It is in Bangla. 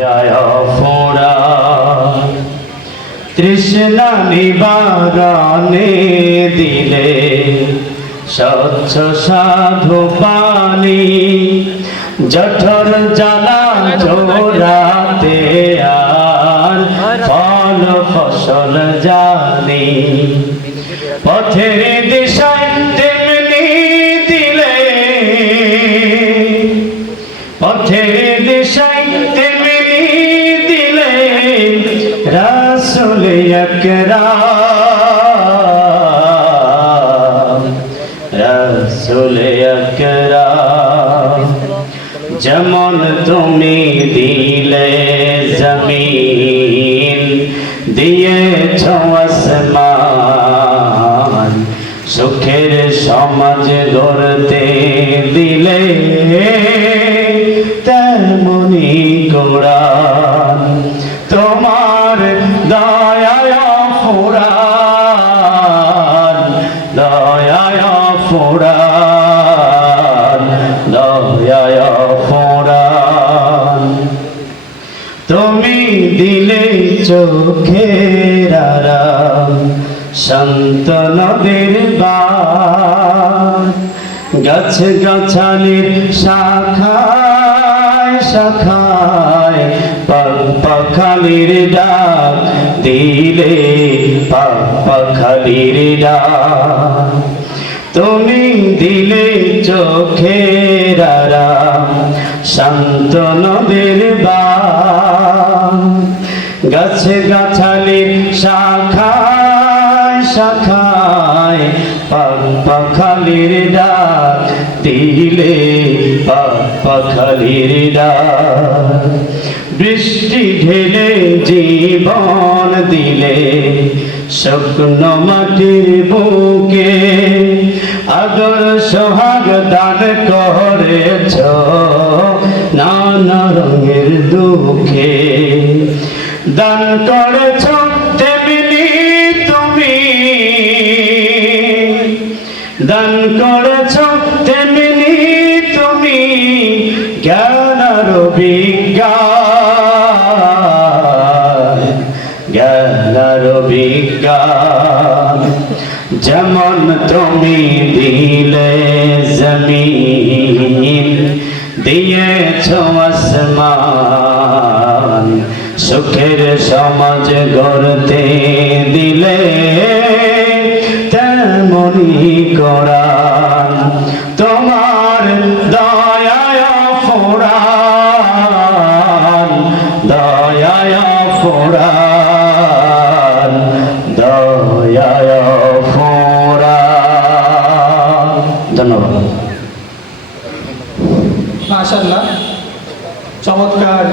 দয়ায় ফোড়া তৃষ্ণা নিবারণে দিলে স্বচ্ছ সাধু পানি জঠর জ্বালা জোড়াতে আর ফল ফসল জানি। পথের দিশায় তেমনি দিলে পথের রাসুল রাসুল যেমন তুমি দিলে জমিন দিয়েছ আসমান সুখের সমাজ গড়তে দিলে দয়ায় ফুরান দয়ায় ফুরান তুমি দিলে চোখের আরাম সন্তনদের বাদ গাছ গাছালির শাখায় শাখায় পাখালির ডাক দিলে পাখালির ডাক। তুমি দিলে চোখের শান্ত নদীর বা শাখায় শাখায় পাখালির ডাক দিলে পাখালির ডাক। বৃষ্টি ঢেলে জীবন দিলে শুকনো মাটির বুকে। আগর সোহাগ দান করেছ, নানা রঙের দুঃখে। দান করেছ দান করেছ তেমনি তুমি জ্ঞান আর বিজ্ঞান জ্ঞান আর বিজ্ঞান যেমন তুমি দিলে জমিন, দিয়েছ আসমান। সুখের সমাজ গড়তে দিলে তেমনি কোরআন তোমার দয়ায় ফোড়ান দয়ায় ফোড়ান দয়ায় ফোড়ান। ধন্যবাদ। মাশাল্লাহ চমৎকার।